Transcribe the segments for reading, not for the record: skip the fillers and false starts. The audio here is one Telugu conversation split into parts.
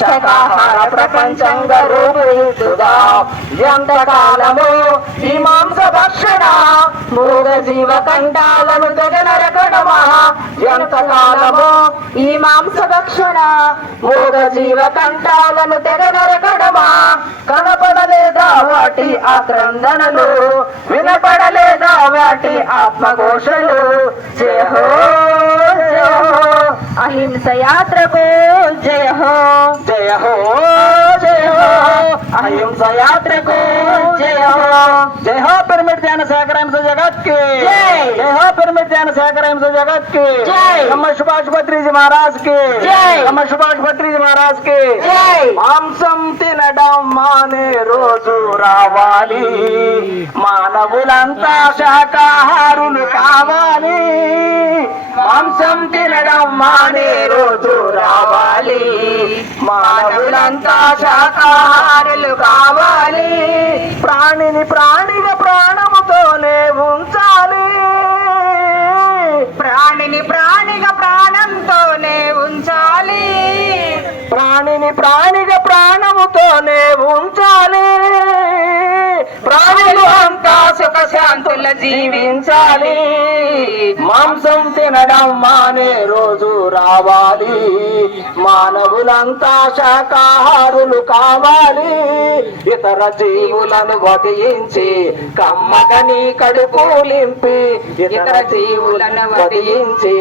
శాకాహార ప్రపంచంగా రూపుదిద్దుదాం. ఎంతకాలము ఈ మాంస భక్షణ, మూగ జీవ కంఠాలను తెగ నరకడమా. ఎంతకాలము ఈ మాంస భక్షణ, మూగ జీవ కంఠాలను తెగ నరకడమా. కనపడలేదా వాటి ఆక్రందనలు, వినపడలేదా వాటి ఆత్మఘోషలు. జయ హో జయ హో అహింస యాత్రకు, జయ హో జయ హో జయ హో అహింస యాత్రకు, జయ హో. జయ హో పిరమిడ్ ధ్యాన సేకరాంశ జగత్ की जय हो पिरमिड ध्यान సేకరాంశ జగత్ की जय. నమ సుభాష్ భత్రిజీ మహారాజ్ की जय. నమ సుభాష్ భత్రిజీ మహారాజ్ की जय. మాంసం తినడం మానే రోజు రావాలి, మానవులంతా శాకాహారులు కావాలి. మాంసం తినడం మానే రోజు రావాలి, మానవులంతా శాకాహారులు కావాలి. ప్రాణిని ప్రాణిగా ప్రాణముతోనే ఉంచాలి, ప్రాణిని ప్రాణిగా ప్రాణంతోనే ఉంచాలి. ప్రాణిని ప్రాణిగా ప్రాణముతోనే ఉంచాలి. ప్రాణులు అంతా సుఖ శాంతుల జీవించాలి. మాంసం తినడం మానే రోజు రావాలి, మానవులంతా శాకాహారులు కావాలి. ఇతర జీవులను వధించి కమ్మగని కడుపు నింపి, ఇతర జీవులను వధించి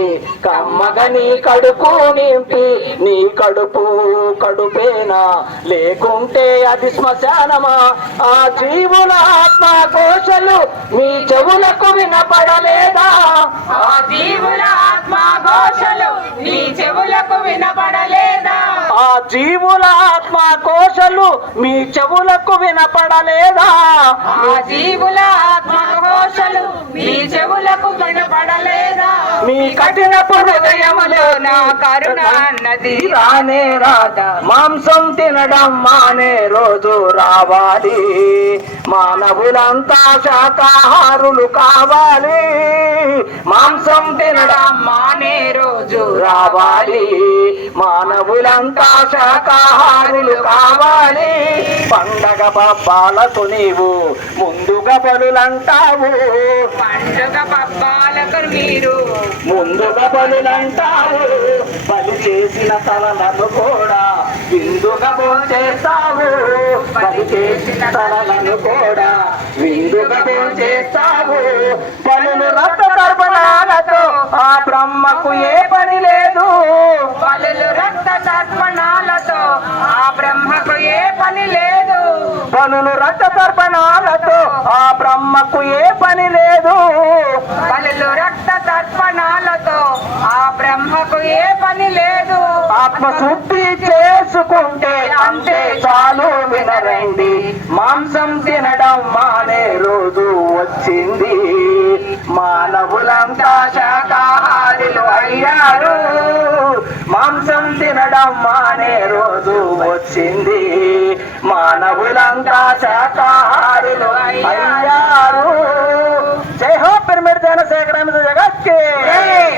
కమ్మగని కడుపు నింపి. నీ కడుపు కడుపేనా, లేకుంటే అది శ్మశానమా. ఆ జీవుల ఆత్మఘోషలు మీ చెవులకు వినపడలేదా. ఆ జీవుల ఆత్మఘోషలు మీ చెవులకు వినపడలేదా. ఆ జీవుల ఆత్మఘోషలు మీ చెవులకు వినపడలేదా. ఆ జీవుల ఆత్మఘోషలు మీ చెవులకు వినపడలేదా. మీ కఠినపు హృదయములో నా కరుణ అన్నది రానే రాదా. మాంసం తినడం మానే రోజు రావాలి, మానవులంతా శాకాహారులు కావాలి. మాంసం తినడం మానే రోజు రావాలి, మానవులంతా శాకాహారులు కావాలి. పండగ పబ్బాలకు నీవు ముందుగా బలులంటావు, పండుగ పబ్బాలకు మీరు ముందుగా బలులంటావు. బలి చేసిన తలలను కూడా విందుగా భోంచేస్తావు, బలి చేసిన తలలను కూడా విందుగా భోంచేస్తావు. బలులు రక్త తర్పణాలతో ఆ బ్రహ్మకు ఏ పని లేదు, బలులు రక్త తర్పణాలతో ఆ బ్రహ్మకు ఏ పని లేదు. బలులు రక్త తర్పణాలతో ఆ బ్రహ్మకు ఏ పని లేదు. బలులు రక్త తర్పణాలతో ఆ బ్రహ్మకు ఏ పని లేదు. ఆత్మశుద్ధి చేసుకుంటే అంతే చాలు, వినరండి. మాంసం తినడం మానే రోజు వచ్చింది, మానవులంతా శాకాహారులు అయ్యారు. మాంసం తినడం మానే రోజు వచ్చింది, మానవులంతా శాకాహారులు అయ్యారు. జై హో పిరమిడ్ ధ్యాన సేకరాంశ జగత్ की